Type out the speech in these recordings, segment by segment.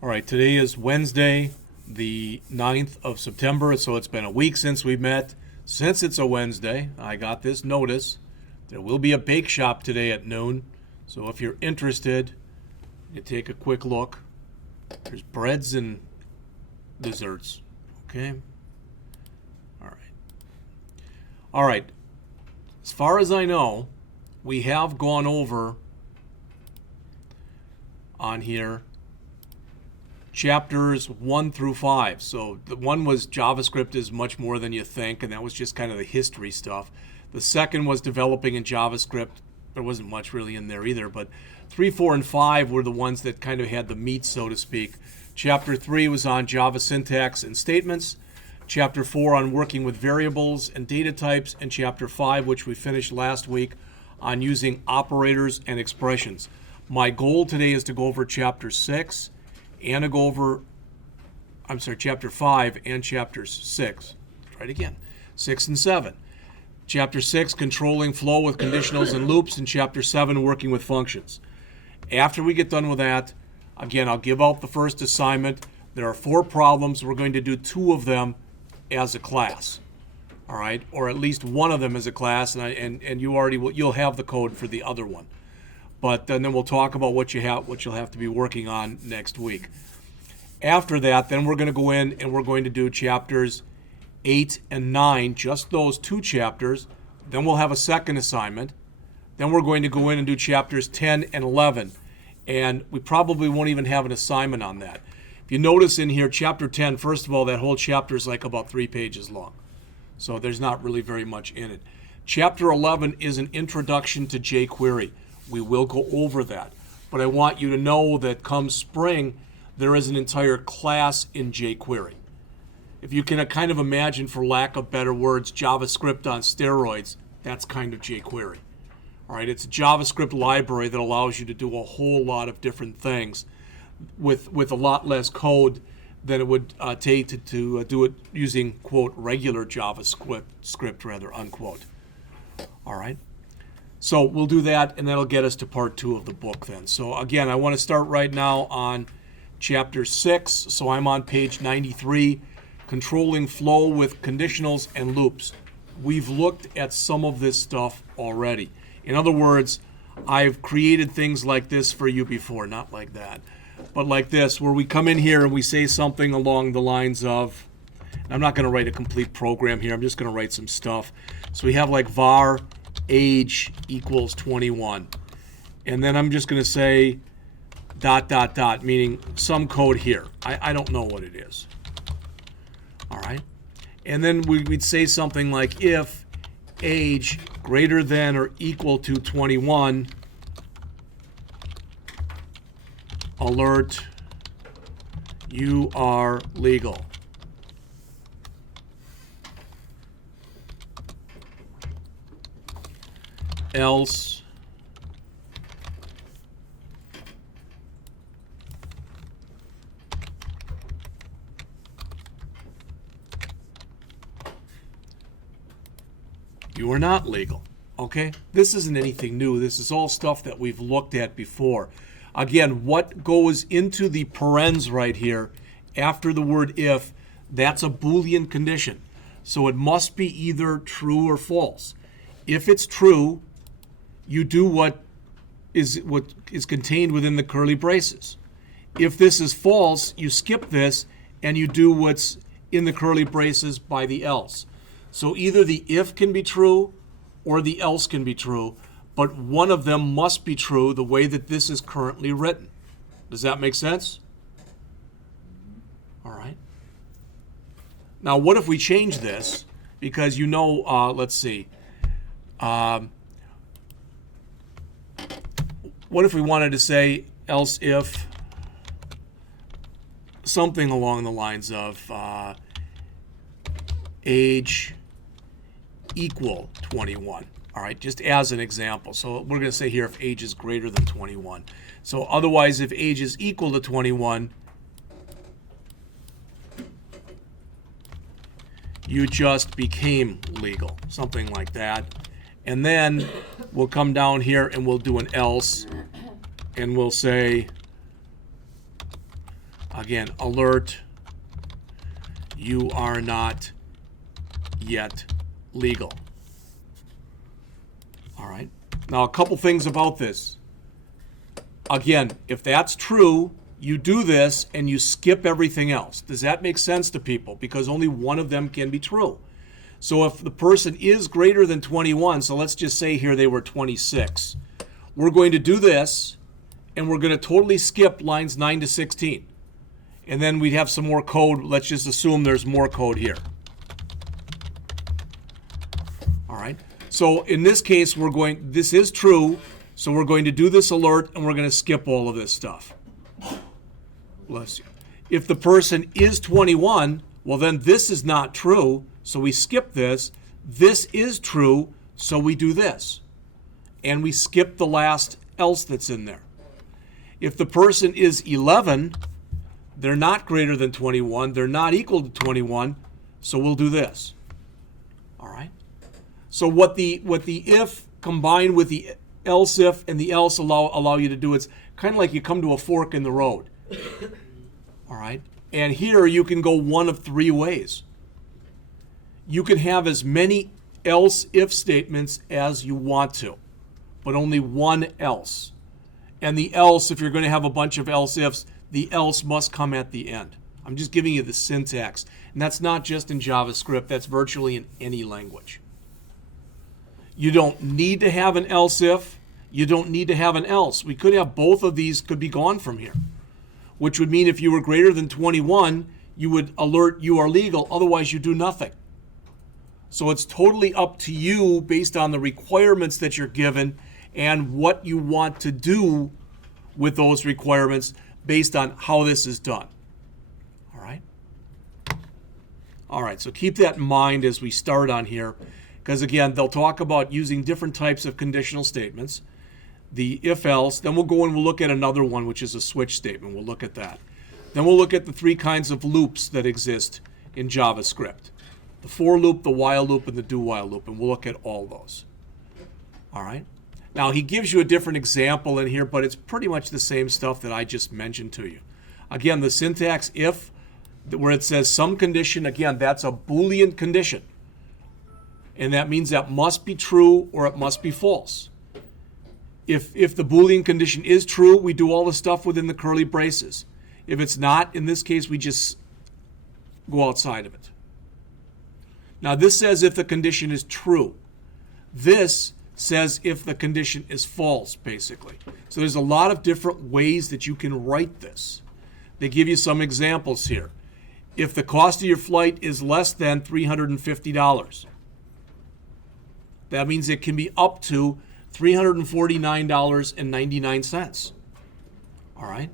All right, today is Wednesday, the 9th of September, so it's been a week since we met. Since it's a Wednesday, I got this notice. There will be a bake shop today at noon, so if you're interested, you take a quick look. There's breads and desserts, okay? All right. All right, as far as I know, we have gone over on here chapters 1 through 5. So the one was JavaScript is much more than you think, and that was just kind of the history stuff. The second was developing in JavaScript. There wasn't much really in there either, but 3, 4, and 5 were the ones that kind of had the meat, so to speak. Chapter 3 was on Java syntax and statements. Chapter 4 on working with variables and data types, and Chapter 5, which we finished last week, on using operators and expressions. My goal today is to go over Chapter 6 and to go over, Chapter 5 and Chapter 6. Try it again. 6 and 7. Chapter 6, controlling flow with conditionals and loops, and Chapter 7, working with functions. After we get done with that, again, I'll give out the first assignment. There are 4 problems. We're going to do 2 of them as a class. All right, or at least one of them as a class, and you'll have the code for the other one. But then we'll talk about what you'll have to be working on next week. After that, then we're going to go in and we're going to do chapters 8 and 9, just those 2 chapters. Then we'll have a second assignment. Then we're going to go in and do chapters 10 and 11. And we probably won't even have an assignment on that. If you notice in here, chapter 10, first of all, that whole chapter is like about 3 pages long. So there's not really very much in it. Chapter 11 is an introduction to jQuery. We will go over that. But I want you to know that come spring, there is an entire class in jQuery. If you can kind of imagine, for lack of better words, JavaScript on steroids, that's kind of jQuery. All right, it's a JavaScript library that allows you to do a whole lot of different things with a lot less code than it would take to do it using, quote, regular JavaScript, rather, unquote. All right. So we'll do that, and that'll get us to part 2 of the book then. So again, I want to start right now on chapter 6. So I'm on page 93, controlling flow with conditionals and loops. We've looked at some of this stuff already. In other words, I've created things like this for you before, not like that, but like this, where we come in here and we say something along the lines of, I'm not going to write a complete program here, I'm just going to write some stuff. So we have like var age equals 21. And then I'm just going to say ... meaning some code here. I don't know what it is. All right. And then we'd say something like if age greater than or equal to 21, alert, you are legal. Else you are not legal. Okay? This isn't anything new. This is all stuff that we've looked at before. Again, what goes into the parens right here after the word if, that's a Boolean condition. So it must be either true or false. If it's true, you do what is contained within the curly braces. If this is false, you skip this and you do what's in the curly braces by the else. So either the if can be true or the else can be true, but one of them must be true the way that this is currently written. Does that make sense? All right. Now, what if we change this? Because let's see. What if we wanted to say else if something along the lines of age equal 21? All right, just as an example. So we're going to say here if age is greater than 21. So otherwise, if age is equal to 21, you just became legal, something like that. And then we'll come down here and we'll do an else, and we'll say Again, alert, you are not yet legal. All right. Now, a couple things about this. Again, if that's true, you do this and you skip everything else. Does that make sense to people? Because only one of them can be true. So if the person is greater than 21, so let's just say here they were 26, we're going to do this and we're going to totally skip lines 9 to 16. And then we'd have some more code. Let's just assume there's more code here. All right. So in this case, this is true. So we're going to do this alert and we're going to skip all of this stuff. Bless you. If the person is 21, well, then this is not true. So we skip this. This is true. So we do this. And we skip the last else that's in there. If the person is 11, they're not greater than 21. They're not equal to 21. So we'll do this. All right. So what the if combined with the else if and the else allow you to do, it's kind of like you come to a fork in the road. All right. And here you can go one of three ways. You can have as many else if statements as you want to, but only one else. And the else, if you're going to have a bunch of else ifs, the else must come at the end. I'm just giving you the syntax. And that's not just in JavaScript, that's virtually in any language. You don't need to have an else if, you don't need to have an else. We could have both of these could be gone from here, which would mean if you were greater than 21, you would alert you are legal, otherwise you do nothing. So it's totally up to you based on the requirements that you're given and what you want to do with those requirements based on how this is done. All right? All right, so keep that in mind as we start on here, because again, they'll talk about using different types of conditional statements. The if-else, then we'll go and we'll look at another one, which is a switch statement. We'll look at that. Then we'll look at the three kinds of loops that exist in JavaScript. The for loop, the while loop, and the do while loop, and we'll look at all those. All right? Now, he gives you a different example in here, but it's pretty much the same stuff that I just mentioned to you. Again, the syntax if, where it says some condition, again, that's a Boolean condition. And that means that must be true or it must be false. If the Boolean condition is true, we do all the stuff within the curly braces. If it's not, in this case, we just go outside of it. Now, this says if the condition is true. This says if the condition is false, basically. So there's a lot of different ways that you can write this. They give you some examples here. If the cost of your flight is less than $350, that means it can be up to $349.99. All right?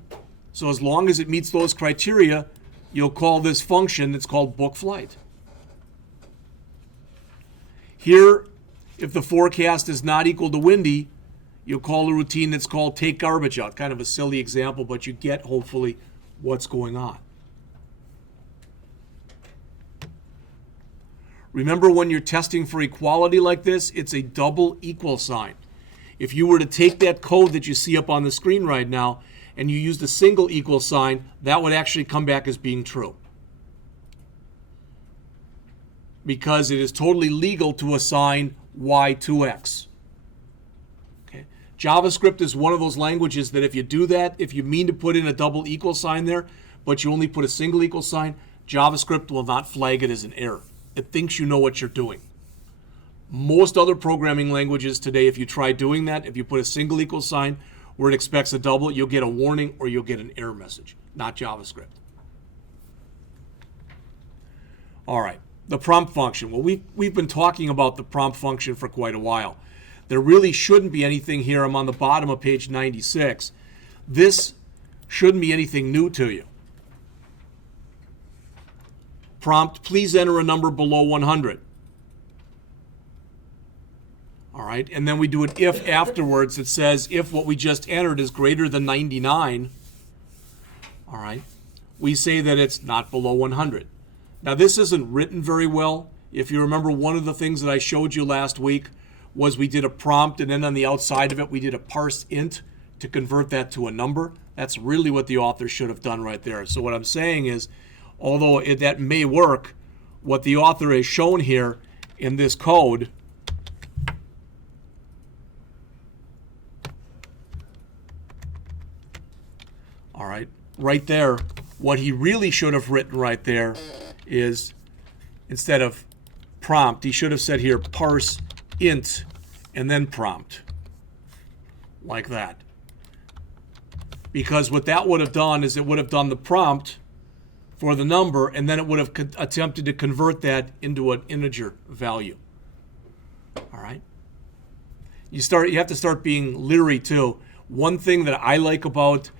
So as long as it meets those criteria, you'll call this function that's called book flight. Here, if the forecast is not equal to windy, you'll call a routine that's called take garbage out. Kind of a silly example, but you get, hopefully, what's going on. Remember, when you're testing for equality like this, it's a double equal sign. If you were to take that code that you see up on the screen right now and you used a single equal sign, that would actually come back as being true. Because it is totally legal to assign y to x. Okay. JavaScript is one of those languages that if you do that, if you mean to put in a double equal sign there, but you only put a single equal sign, JavaScript will not flag it as an error. It thinks you know what you're doing. Most other programming languages today, if you try doing that, if you put a single equal sign where it expects a double, you'll get a warning or you'll get an error message, not JavaScript. All right. The prompt function. Well, we've been talking about the prompt function for quite a while. There really shouldn't be anything here. I'm on the bottom of page 96. This shouldn't be anything new to you. Prompt, please enter a number below 100. All right, and then we do an if afterwards that says if what we just entered is greater than 99, all right, we say that it's not below 100. Now, this isn't written very well. If you remember, one of the things that I showed you last week was we did a prompt, and then on the outside of it, we did a parse int to convert that to a number. That's really what the author should have done right there. So what I'm saying is, although that may work, what the author has shown here in this code all right, right there, what he really should have written right there is, instead of prompt, he should have said here parse int and then prompt, like that. Because what that would have done is it would have done the prompt for the number, and then it would have attempted to convert that into an integer value. All right. You have to start being leery too. One thing that I like about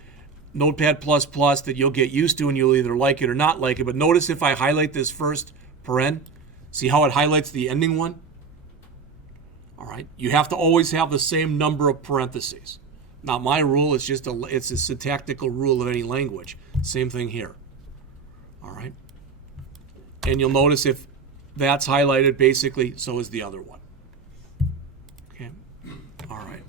Notepad++ that you'll get used to, and you'll either like it or not like it, but notice if I highlight this first paren, see how it highlights the ending one? All right. You have to always have the same number of parentheses. Not my rule, it's a syntactical rule of any language. Same thing here. All right. And you'll notice if that's highlighted, basically, so is the other one. Okay. All right.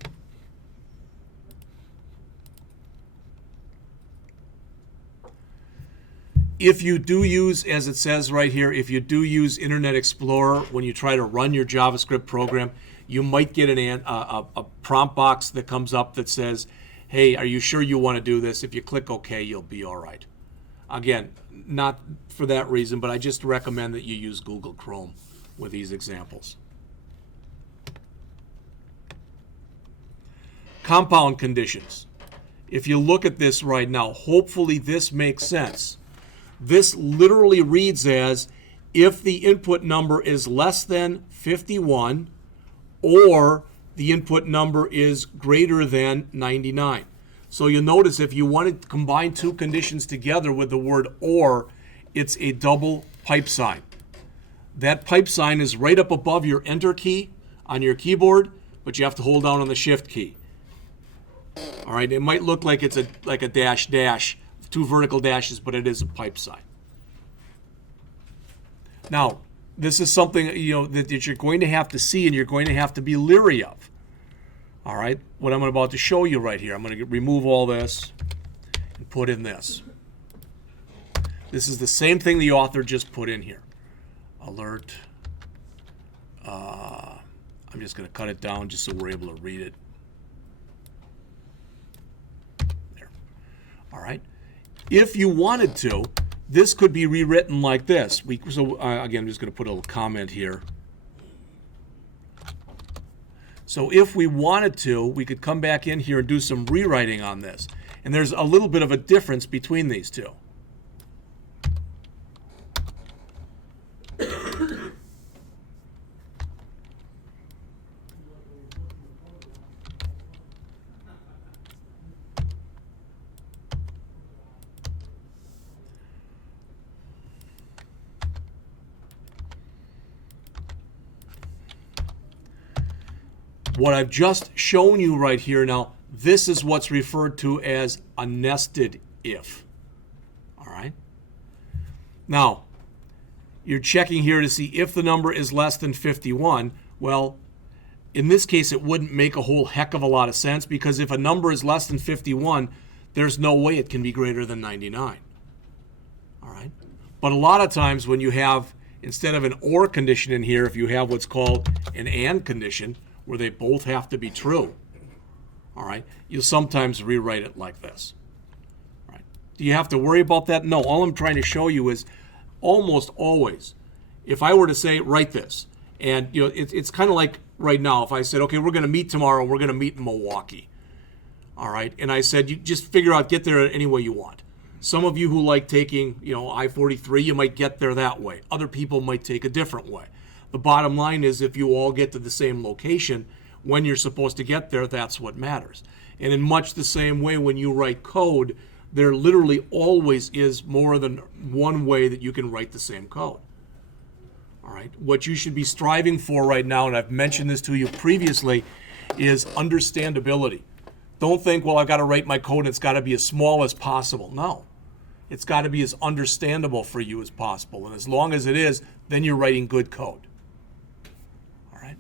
If you do use, as it says right here, if you do use Internet Explorer when you try to run your JavaScript program, you might get a prompt box that comes up that says, hey, are you sure you want to do this? If you click OK, you'll be all right. Again, not for that reason, but I just recommend that you use Google Chrome with these examples. Compound conditions. If you look at this right now, hopefully this makes sense. This literally reads as if the input number is less than 51 or the input number is greater than 99. So you'll notice if you want to combine two conditions together with the word or, it's a double pipe sign. That pipe sign is right up above your enter key on your keyboard, but you have to hold down on the shift key. All right, it might look like it's like a dash dash, two vertical dashes, but it is a pipe sign. Now, this is something that you're going to have to see and you're going to have to be leery of. All right, what I'm about to show you right here, I'm going to remove all this and put in this. This is the same thing the author just put in here. Alert. I'm just going to cut it down just so we're able to read it. There. All right. If you wanted to, this could be rewritten like this. Again, I'm just going to put a little comment here. So if we wanted to, we could come back in here and do some rewriting on this. And there's a little bit of a difference between these two. What I've just shown you right here now, this is what's referred to as a nested if. All right? Now, you're checking here to see if the number is less than 51. Well, in this case, it wouldn't make a whole heck of a lot of sense because if a number is less than 51, there's no way it can be greater than 99. All right? But a lot of times when you have, instead of an or condition in here, if you have what's called an and condition, where they both have to be true, all right, you'll sometimes rewrite it like this. All right. Do you have to worry about that? No. All I'm trying to show you is almost always, if I were to say, write this, and it's kind of like right now, if I said, okay, we're going to meet tomorrow, we're going to meet in Milwaukee, all right, and I said, you just figure out, get there any way you want. Some of you who like taking, I-43, you might get there that way. Other people might take a different way. The bottom line is if you all get to the same location, when you're supposed to get there, that's what matters. And in much the same way, when you write code, there literally always is more than one way that you can write the same code. All right. What you should be striving for right now, and I've mentioned this to you previously, is understandability. Don't think, well, I've got to write my code and it's got to be as small as possible. No. It's got to be as understandable for you as possible. And as long as it is, then you're writing good code. All right.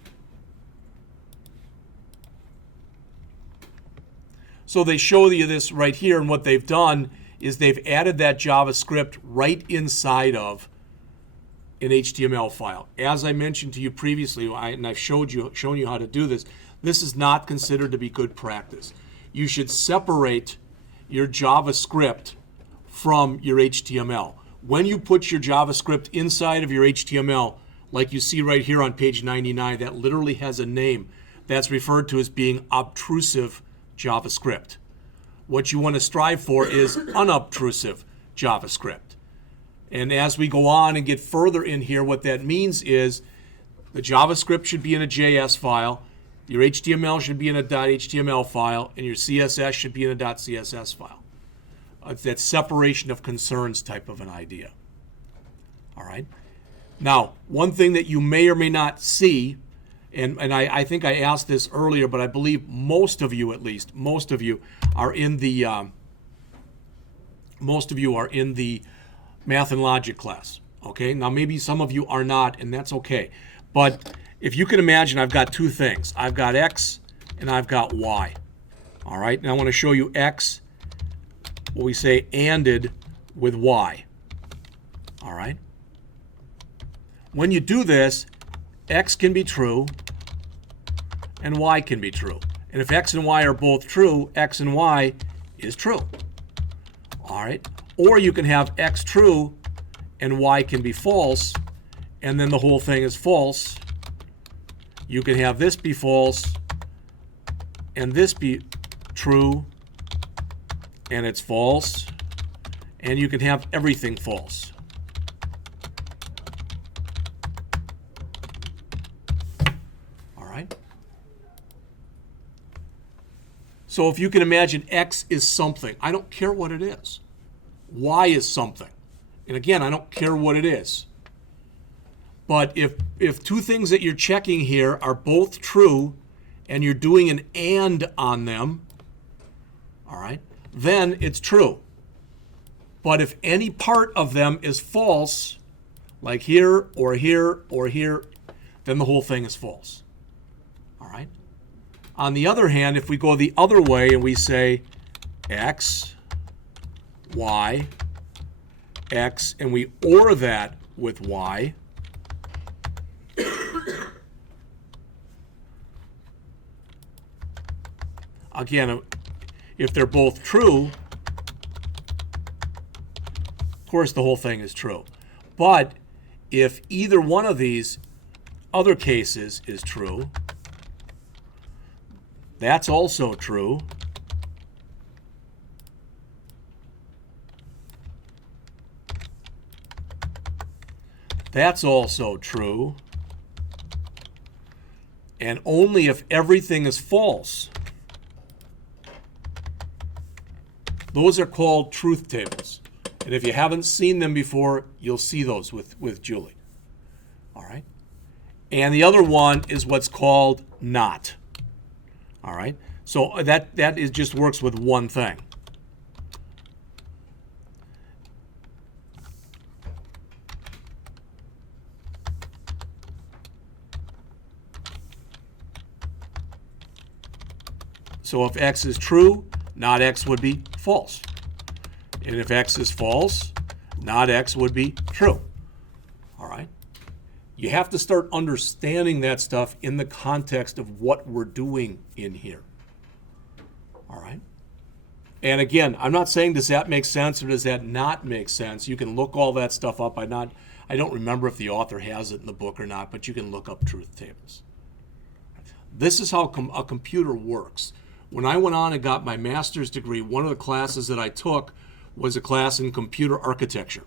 So they show you this right here, and what they've done is they've added that JavaScript right inside of an HTML file. As I mentioned to you previously, and I've shown you how to do this, this is not considered to be good practice. You should separate your JavaScript from your HTML. When you put your JavaScript inside of your HTML, like you see right here on page 99, that literally has a name. That's referred to as being obtrusive JavaScript. What you want to strive for is unobtrusive JavaScript. And as we go on and get further in here, what that means is the JavaScript should be in a JS file, your HTML should be in a .html file, and your CSS should be in a .css file. It's that separation of concerns type of an idea. All right. Now, one thing that you may or may not see, and I think I asked this earlier, but I believe most of you, at least, most of you are in the math and logic class. Okay. Now, maybe some of you are not, and that's okay. But if you can imagine, I've got two things. I've got X and I've got Y. All right. Now I want to show you X, what we say ANDed with Y. All right. When you do this, X can be true and Y can be true. And if X and Y are both true, X and Y is true. All right. Or you can have X true and Y can be false, and then the whole thing is false. You can have this be false and this be true and it's false, and you can have everything false. All right? So if you can imagine X is something, I don't care what it is. Y is something. And again, I don't care what it is. But if two things that you're checking here are both true and you're doing an AND on them, all right, then it's true. But if any part of them is false, like here or here or here, then the whole thing is false. All right? On the other hand, if we go the other way and we say X, Y, X, and we OR that with Y, again, if they're both true, of course the whole thing is true. But if either one of these other cases is true, that's also true. That's also true. And only if everything is false. Those are called truth tables. And if you haven't seen them before, you'll see those with Julie. All right? And the other one is what's called not. All right? So that is just works with one thing. So if X is true, not X would be false. And if X is false, not X would be true. All right? You have to start understanding that stuff in the context of what we're doing in here. All right? And again, I'm not saying does that make sense or does that not make sense. You can look all that stuff up. I don't remember if the author has it in the book or not, but you can look up truth tables. This is how a computer works. When I went on and got my master's degree, one of the classes that I took was a class in computer architecture.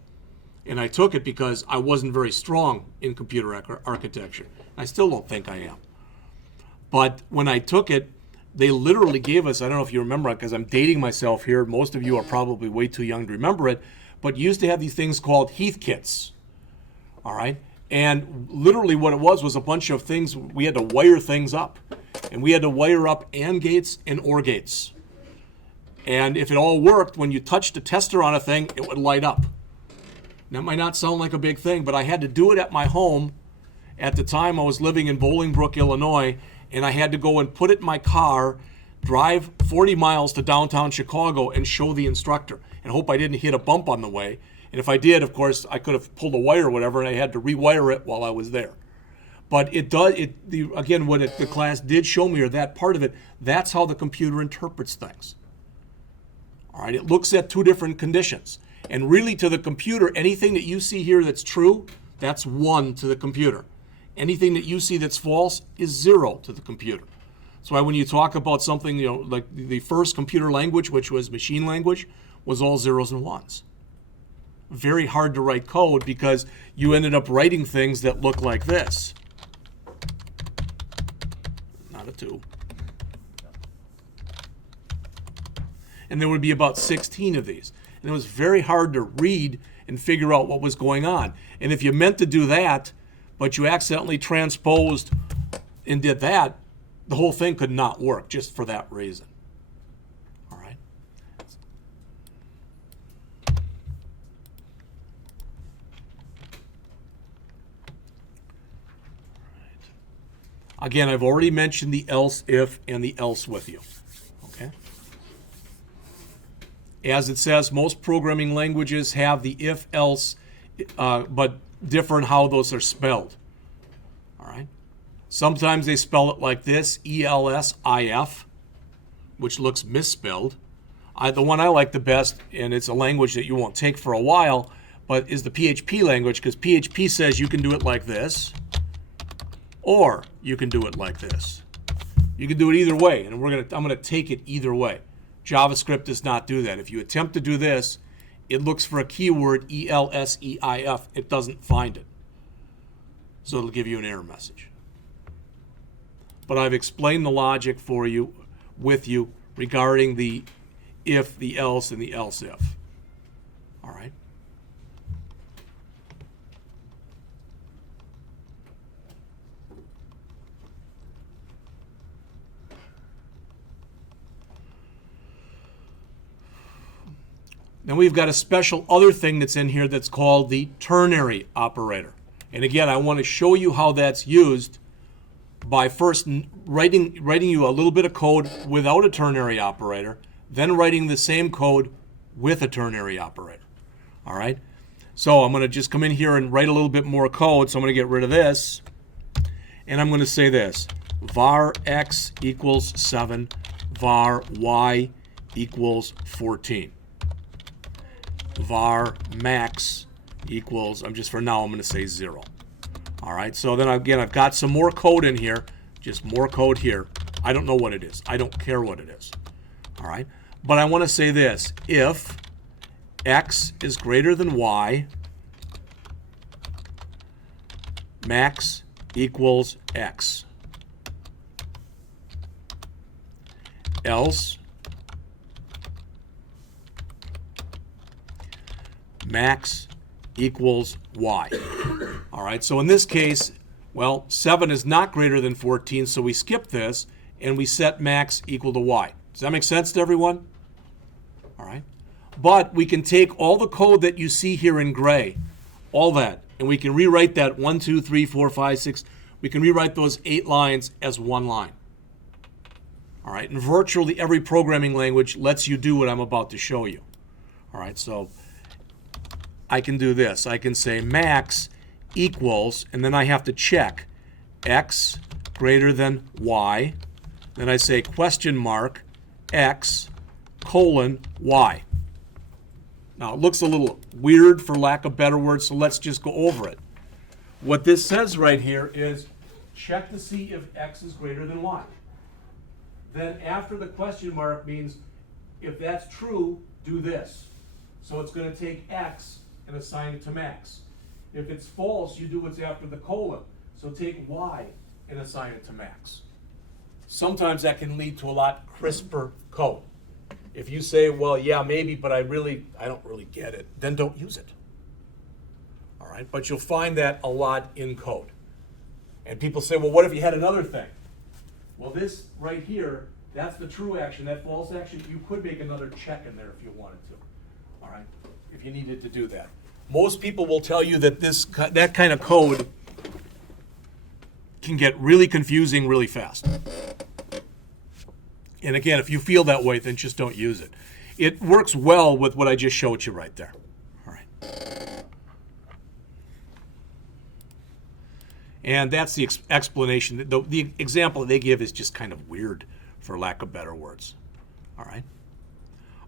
And I took it because I wasn't very strong in computer architecture. I still don't think I am. But when I took it, they literally gave us, I don't know if you remember it because I'm dating myself here. Most of you are probably way too young to remember it. But you used to have these things called Heath kits. All right? And literally what it was a bunch of things. We had to wire things up. And we had to wire up AND gates and OR gates. And if it all worked, when you touched a tester on a thing, it would light up. That might not sound like a big thing, but I had to do it at my home. At the time, I was living in Bolingbrook, Illinois, and I had to go and put it in my car, drive 40 miles to downtown Chicago and show the instructor and hope I didn't hit a bump on the way. And if I did, of course, I could have pulled a wire or whatever, and I had to rewire it while I was there. But it does, again, the class did show me, or that part of it, that's how the computer interprets things. All right, it looks at two different conditions. And really, to the computer, anything that you see here that's true, that's 1 to the computer. Anything that you see that's false is 0 to the computer. That's why when you talk about something, like the first computer language, which was machine language, was all zeros and ones. Very hard to write code because you ended up writing things that look like this. Not a 2. And there would be about 16 of these. And it was very hard to read and figure out what was going on. And if you meant to do that, but you accidentally transposed and did that, the whole thing could not work just for that reason. All right. Again, I've already mentioned the else if and the else with you. Okay. As it says, most programming languages have the if else, but differ in how those are spelled. All right. Sometimes they spell it like this, ELSIF, which looks misspelled. The one I like the best, and it's a language that you won't take for a while, but is the PHP language, because PHP says you can do it like this, or you can do it like this. You can do it either way, and I'm gonna take it either way. JavaScript does not do that. If you attempt to do this, it looks for a keyword, ELSEIF. It doesn't find it. So it'll give you an error message. But I've explained the logic for you, with you, regarding the if, the else, and the else if. All right? Then we've got a special other thing that's in here that's called the ternary operator. And again, I want to show you how that's used by first writing you a little bit of code without a ternary operator, then writing the same code with a ternary operator. All right? So I'm going to just come in here and write a little bit more code. So I'm going to get rid of this. And I'm going to say this. var x equals 7, var y equals 14. Var max equals, for now, I'm going to say 0. All right, so then again, I've got some more code in here, just more code here. I don't know what it is. I don't care what it is. All right, but I want to say this. If x is greater than y, max equals x. Else max equals y. All right, so in this case, well, 7 is not greater than 14, so we skip this, and we set max equal to y. Does that make sense to everyone? All right. But we can take all the code that you see here in gray, all that, and we can rewrite that 1, 2, 3, 4, 5, 6. We can rewrite those 8 lines as one line. All right, and virtually every programming language lets you do what I'm about to show you. All right, so I can do this. I can say max equals, and then I have to check x greater than y. Then I say question mark x colon y. Now it looks a little weird for lack of better words, so let's just go over it. What this says right here is check to see if x is greater than y. Then after the question mark means if that's true, do this. So it's going to take x and assign it to max. If it's false, you do what's after the colon. So take y and assign it to max. Sometimes that can lead to a lot crisper code. If you say, well, yeah, maybe, but I don't really get it, then don't use it. All right, but you'll find that a lot in code. And people say, well, what if you had another thing? Well, this right here, that's the true action. That false action, you could make another check in there if you wanted to. All right, if you needed to do that. Most people will tell you that that kind of code can get really confusing really fast. And again, if you feel that way, then just don't use it. It works well with what I just showed you right there. All right. And that's the explanation. The example they give is just kind of weird, for lack of better words. All right.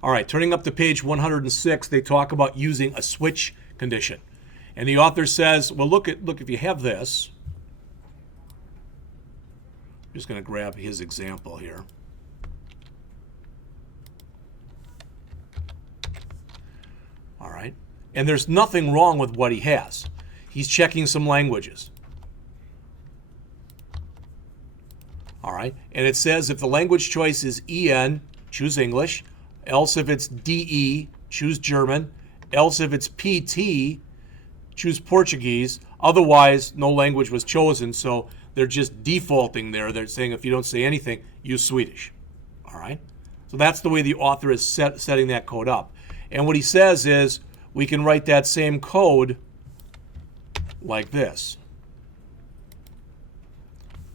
All right, turning up to page 106, they talk about using a switch condition. And the author says, well, look, if you have this. I'm just going to grab his example here. All right. And there's nothing wrong with what he has. He's checking some languages. All right. And it says if the language choice is EN, choose English. Else if it's DE, choose German. Else if it's PT, choose Portuguese. Otherwise, no language was chosen, so they're just defaulting there. They're saying if you don't say anything, use Swedish. All right? So that's the way the author is setting that code up. And what he says is we can write that same code like this.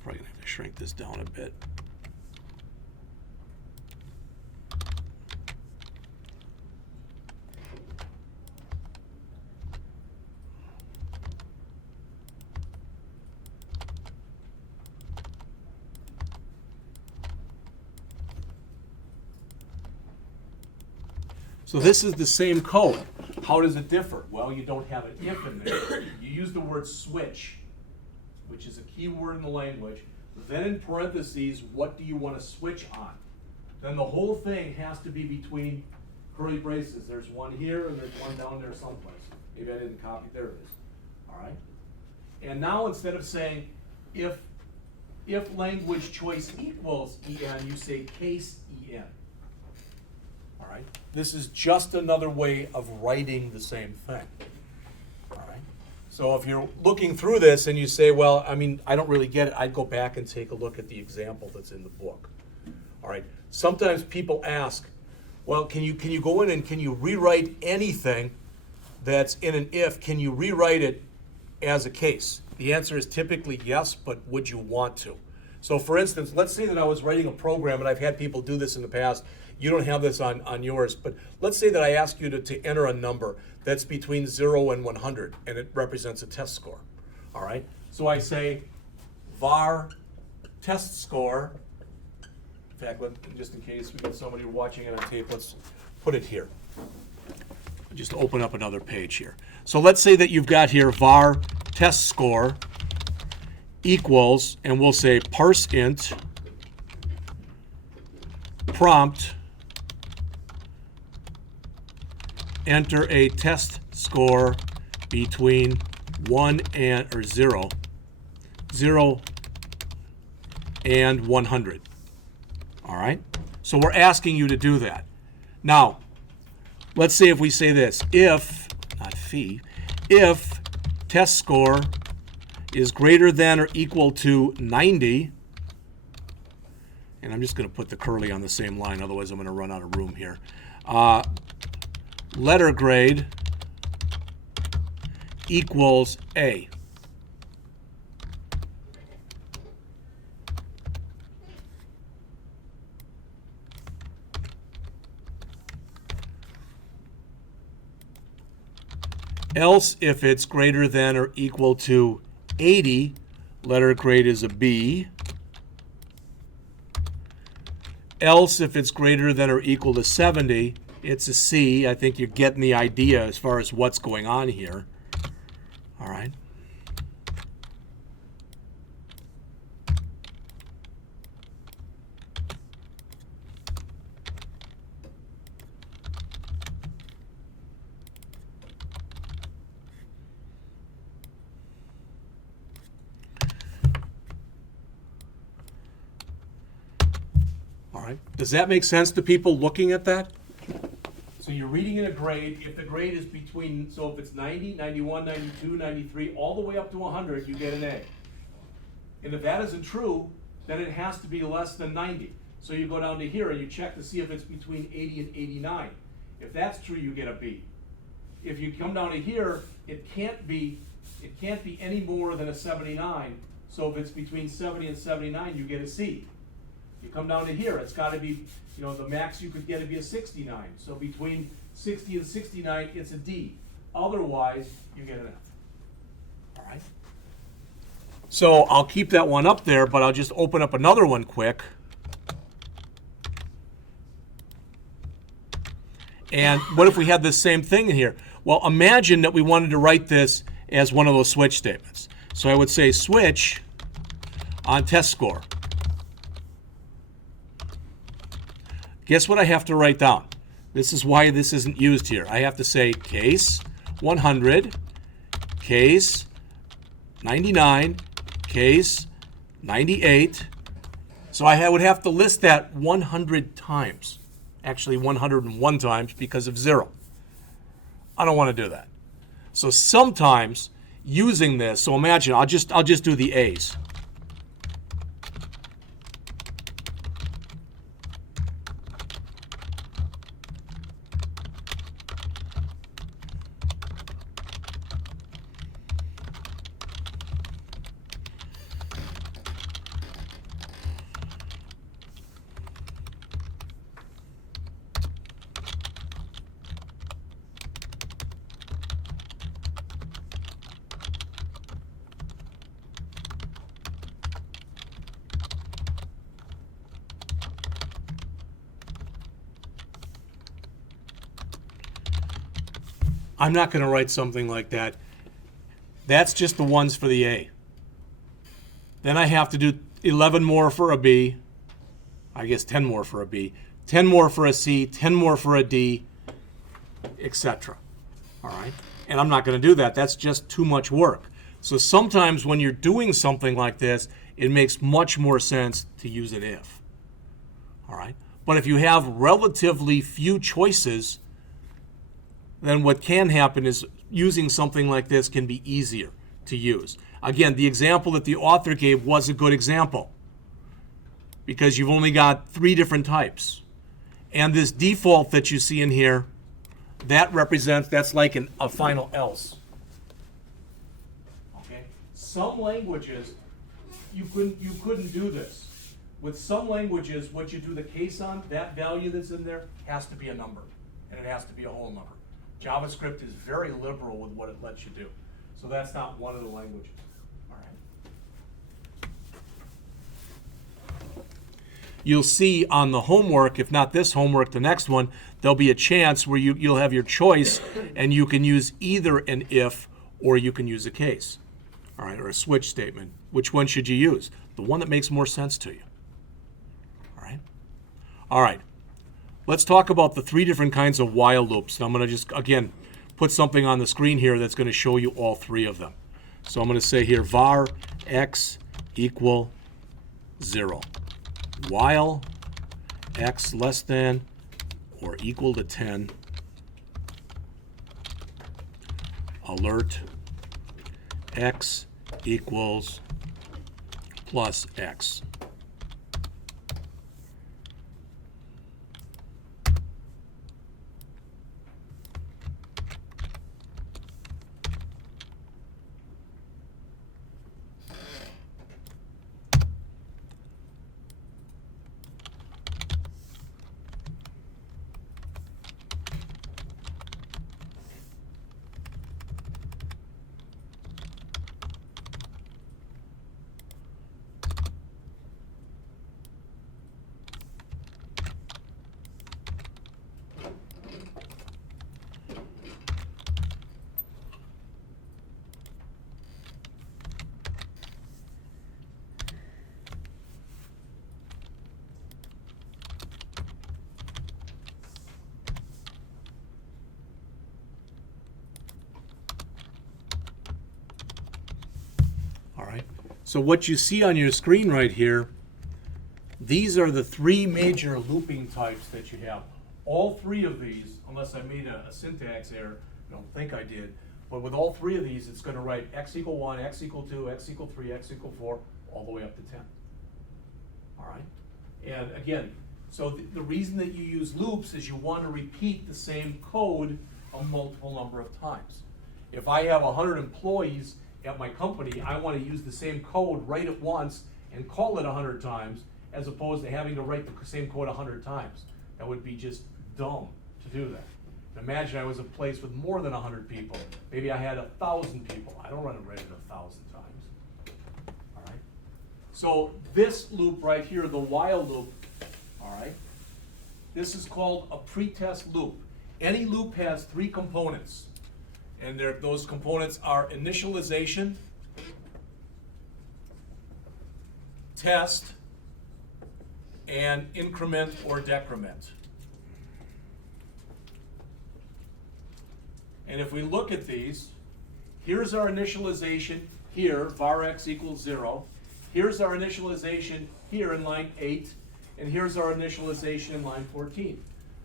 Probably going to have to shrink this down a bit. So this is the same code. How does it differ? Well, you don't have an if in there. You use the word switch, which is a key word in the language. Then in parentheses, what do you want to switch on? Then the whole thing has to be between curly braces. There's one here and there's one down there someplace. Maybe I didn't copy. There it is. All right. And now instead of saying if language choice equals EN, you say case EN. All right. This is just another way of writing the same thing. All right. So if you're looking through this and you say, well, I mean, I don't really get it, I'd go back and take a look at the example that's in the book. All right. Sometimes people ask, well, can you go in and can you rewrite anything that's in an if? Can you rewrite it as a case? The answer is typically yes, but would you want to? So for instance, let's say that I was writing a program, and I've had people do this in the past. You don't have this on yours, but let's say that I ask you to enter a number that's between 0 and 100, and it represents a test score. All right? So I say var test score. In fact, just in case we got somebody watching it on tape, let's put it here. Just open up another page here. So let's say that you've got here var test score equals, and we'll say parse int prompt enter a test score between 1 and or 0 and 100. All right? So we're asking you to do that. Now, let's say if we say this, if, not fee, if test score is greater than or equal to 90, and I'm just going to put the curly on the same line, otherwise I'm going to run out of room here. Letter grade equals A. Else, if it's greater than or equal to 80, letter grade is a B. Else, if it's greater than or equal to 70, it's a C. I think you're getting the idea as far as what's going on here. All right. All right. Does that make sense to people looking at that? So you're reading in a grade. If the grade is between, so if it's 90, 91, 92, 93, all the way up to 100, you get an A. And if that isn't true, then it has to be less than 90. So you go down to here and you check to see if it's between 80 and 89. If that's true, you get a B. If you come down to here, it can't be any more than a 79. So if it's between 70 and 79, you get a C. You come down to here, it's got to be, the max you could get to be a 69. So between 60 and 69, it's a D. Otherwise, you get an F. All right? So I'll keep that one up there, but I'll just open up another one quick. And what if we had this same thing in here? Well, imagine that we wanted to write this as one of those switch statements. So I would say switch on test score. Guess what I have to write down? This is why this isn't used here. I have to say case 100, case 99, case 98. So I would have to list that 100 times. Actually 101 times because of 0. I don't want to do that. So sometimes using this, so imagine I'll just do the A's. I'm not going to write something like that. That's just the ones for the A. Then I have to do 11 more for a B. I guess 10 more for a B. 10 more for a C. 10 more for a D, etc. All right? And I'm not going to do that. That's just too much work. So sometimes when you're doing something like this, it makes much more sense to use an if. All right? But if you have relatively few choices, then what can happen is using something like this can be easier to use. Again, the example that the author gave was a good example because you've only got 3 different types. And this default that you see in here, that's like a final else. Okay? Some languages, you couldn't do this. With some languages, what you do the case on, that value that's in there has to be a number, and it has to be a whole number. JavaScript is very liberal with what it lets you do. So that's not one of the languages. All right. You'll see on the homework, if not this homework, the next one, there'll be a chance where you'll have your choice, and you can use either an if or you can use a case, all right, or a switch statement. Which one should you use? The one that makes more sense to you. All right. All right. Let's talk about the 3 different kinds of while loops. I'm going to just, again, put something on the screen here that's going to show you all 3 of them. So I'm going to say here var x equal 0. While x less than or equal to 10, alert x equals plus x. So what you see on your screen right here, these are the 3 major looping types that you have. All 3 of these, unless I made a syntax error, I don't think I did, but with all 3 of these, it's going to write x equal 1, x equal 2, x equal 3, x equal 4, all the way up to 10. All right? And again, so the reason that you use loops is you want to repeat the same code a multiple number of times. If I have 100 employees at my company, I want to use the same code, write it once, and call it 100 times, as opposed to having to write the same code 100 times. That would be just dumb to do that. Imagine I was a place with more than 100 people. Maybe I had 1,000 people. I don't run it 1,000 times. All right. So this loop right here, the while loop, all right, this is called a pretest loop. Any loop has 3 components, and those components are initialization, test, and increment or decrement. And if we look at these, here's our initialization here, var x equals 0. Here's our initialization here in line 8, and here's our initialization in line 14.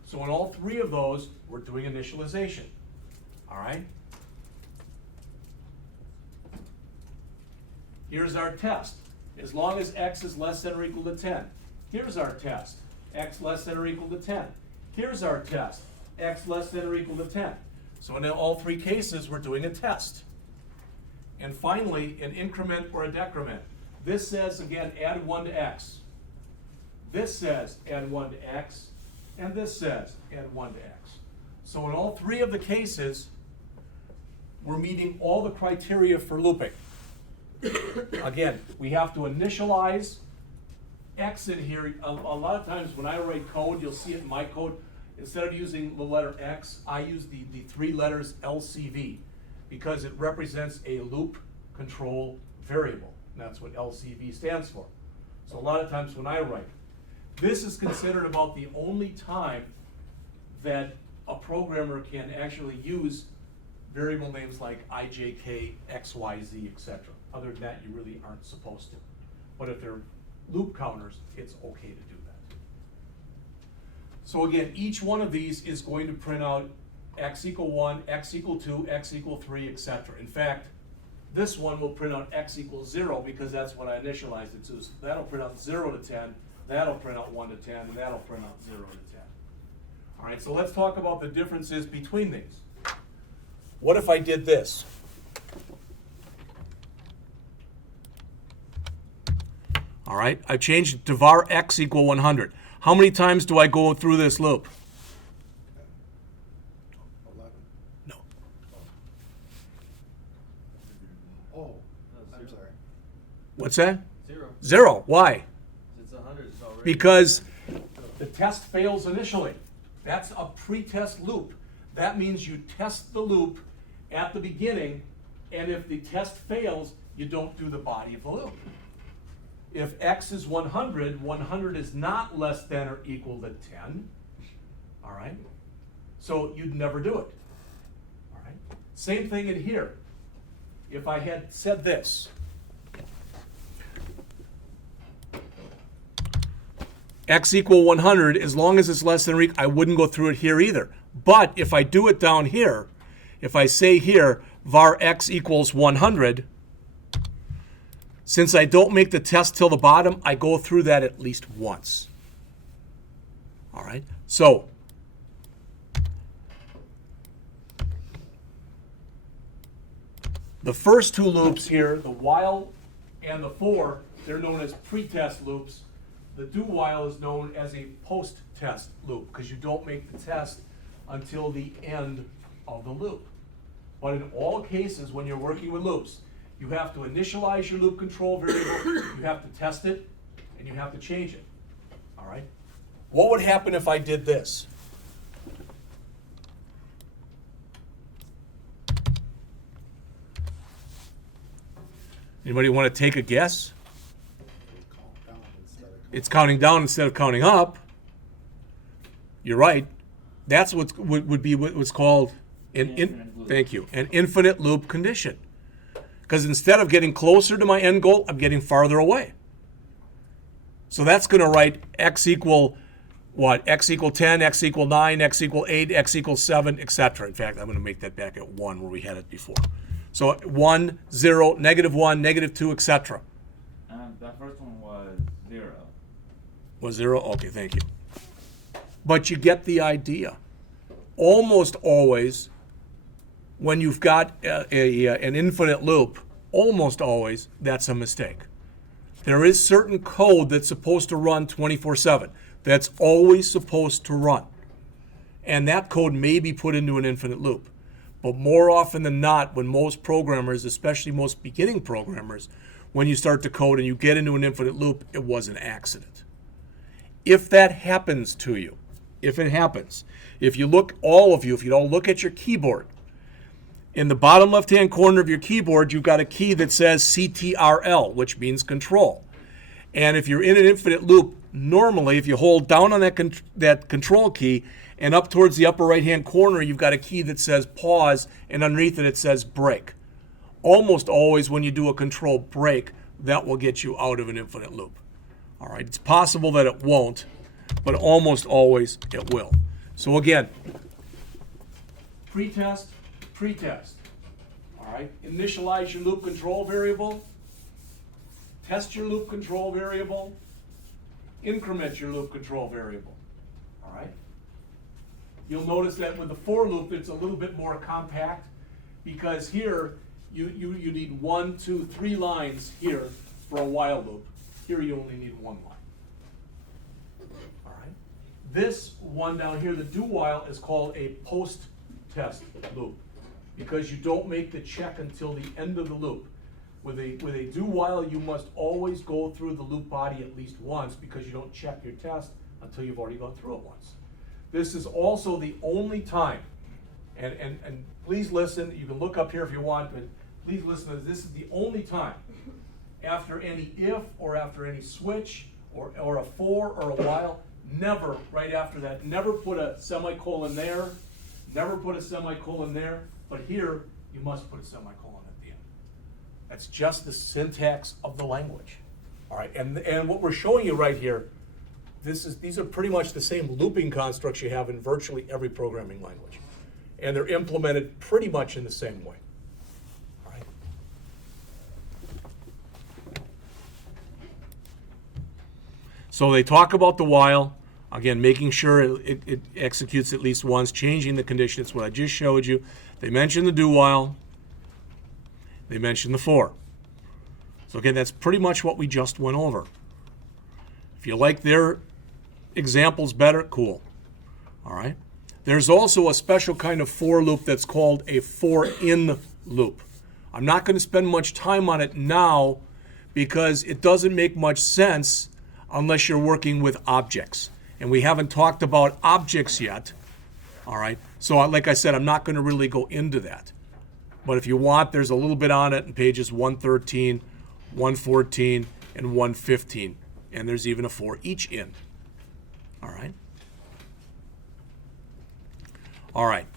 So in all 3 of those, we're doing initialization. All right? Here's our test. As long as x is less than or equal to 10. Here's our test. X less than or equal to 10. Here's our test. X less than or equal to 10. So in all 3 cases, we're doing a test. And finally, an increment or a decrement. This says, again, add 1 to x. This says add 1 to x. And this says add 1 to x. So in all 3 of the cases, we're meeting all the criteria for looping. Again, we have to initialize x in here. A lot of times when I write code, you'll see it in my code. Instead of using the letter X, I use the 3 letters LCV because it represents a loop control variable. And that's what LCV stands for. So a lot of times when I write, this is considered about the only time that a programmer can actually use variable names like IJK, XYZ, etc. Other than that, you really aren't supposed to. But if they're loop counters, it's okay to do that. So again, each one of these is going to print out x equal 1, x equal 2, x equal 3, etc. In fact, this one will print out x equals 0 because that's what I initialized it to. So that'll print out 0 to 10, that'll print out 1 to 10, and that'll print out 0 to 10. All right, so let's talk about the differences between these. What if I did this? All right, I've changed it to var x equal 100. How many times do I go through this loop? 11. No. Oh, I'm sorry. What's that? 0. 0. Why? It's 100. It's already. Because the test fails initially. That's a pretest loop. That means you test the loop at the beginning, and if the test fails, you don't do the body of the loop. If x is 100, 100 is not less than or equal to 10. All right? So you'd never do it. All right? Same thing in here. If I had said this, x equal 100, as long as it's less than or equal, I wouldn't go through it here either. But if I do it down here, if I say here, var x equals 100, since I don't make the test till the bottom, I go through that at least once. All right? So, the first 2 loops here, the while and the for, they're known as pretest loops. The do while is known as a post-test loop because you don't make the test until the end of the loop. But in all cases, when you're working with loops, you have to initialize your loop control variable, you have to test it, and you have to change it. All right? What would happen if I did this? Anybody want to take a guess? It's counting down instead of counting up. You're right. That's what would be what's called thank you, an infinite loop condition. Because instead of getting closer to my end goal, I'm getting farther away. So that's going to write x equal what? X equal 10, x equal 9, x equal 8, x equal 7, etc. In fact, I'm going to make that back at 1 where we had it before. So 1, 0, -1, -2, etc. That first one was 0. Was 0? Okay, thank you. But you get the idea. Almost always, when you've got an infinite loop, almost always, that's a mistake. There is certain code that's supposed to run 24/7. That's always supposed to run. And that code may be put into an infinite loop. But more often than not, when most programmers, especially most beginning programmers, when you start to code and you get into an infinite loop, it was an accident. If that happens to you, if it happens, if you look, all of you, if you don't look at your keyboard, in the bottom left-hand corner of your keyboard, you've got a key that says CTRL, which means control. And if you're in an infinite loop, normally, if you hold down on that control key and up towards the upper right-hand corner, you've got a key that says pause, and underneath it, it says break. Almost always when you do a control break, that will get you out of an infinite loop. All right, it's possible that it won't, but almost always it will. So again, pretest, pretest. All right, initialize your loop control variable, test your loop control variable, increment your loop control variable. All right. You'll notice that with the for loop, it's a little bit more compact because here you need 1, 2, 3 lines here for a while loop. Here you only need 1 line. All right. This one down here, the do while, is called a post-test loop because you don't make the check until the end of the loop. With a do while, you must always go through the loop body at least once because you don't check your test until you've already gone through it once. This is also the only time, and please listen, you can look up here if you want, but please listen, this is the only time after any if or after any switch or a for or a while, never right after that, never put a semicolon there, never put a semicolon there, but here you must put a semicolon at the end. That's just the syntax of the language. All right, and what we're showing you right here, these are pretty much the same looping constructs you have in virtually every programming language. And they're implemented pretty much in the same way. All right. So they talk about the while, again, making sure it executes at least once, changing the condition. It's what I just showed you. They mention the do while. They mention the for. So again, that's pretty much what we just went over. If you like their examples better, cool. All right. There's also a special kind of for loop that's called a for in loop. I'm not going to spend much time on it now because it doesn't make much sense unless you're working with objects. And we haven't talked about objects yet. All right. So like I said, I'm not going to really go into that. But if you want, there's a little bit on it in pages 113, 114, and 115. And there's even a for each in. All right. All right.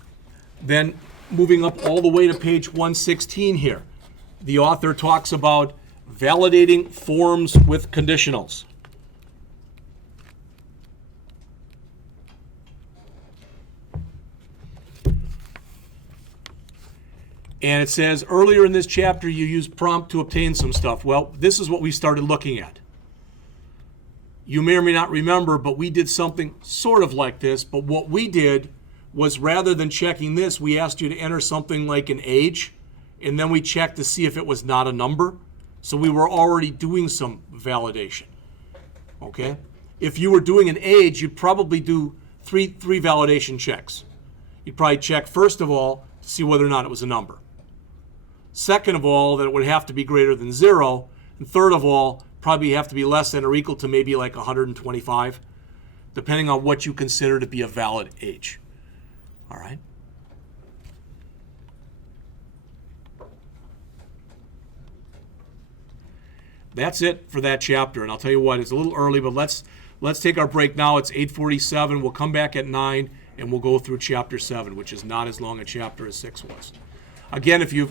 Then moving up all the way to page 116 here, the author talks about validating forms with conditionals. And it says earlier in this chapter you used prompt to obtain some stuff. Well, this is what we started looking at. You may or may not remember, but we did something sort of like this. But what we did was rather than checking this, we asked you to enter something like an age, and then we checked to see if it was not a number. So we were already doing some validation. Okay? If you were doing an age, you'd probably do three validation checks. You'd probably check, first of all, to see whether or not it was a number. Second of all, that it would have to be greater than 0. And third of all, probably have to be less than or equal to maybe like 125, depending on what you consider to be a valid age. All right? That's it for that chapter. And I'll tell you what, it's a little early, but let's take our break now. It's 8:47. We'll come back at 9, and we'll go through Chapter 7, which is not as long a chapter as 6 was. Again, if you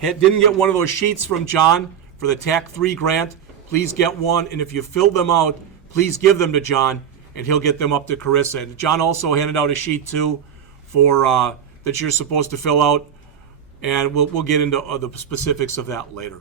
didn't get one of those sheets from John for the TAC 3 grant, please get one. And if you filled them out, please give them to John, and he'll get them up to Carissa. And John also handed out a sheet, too, for that you're supposed to fill out, and we'll get into the specifics of that later.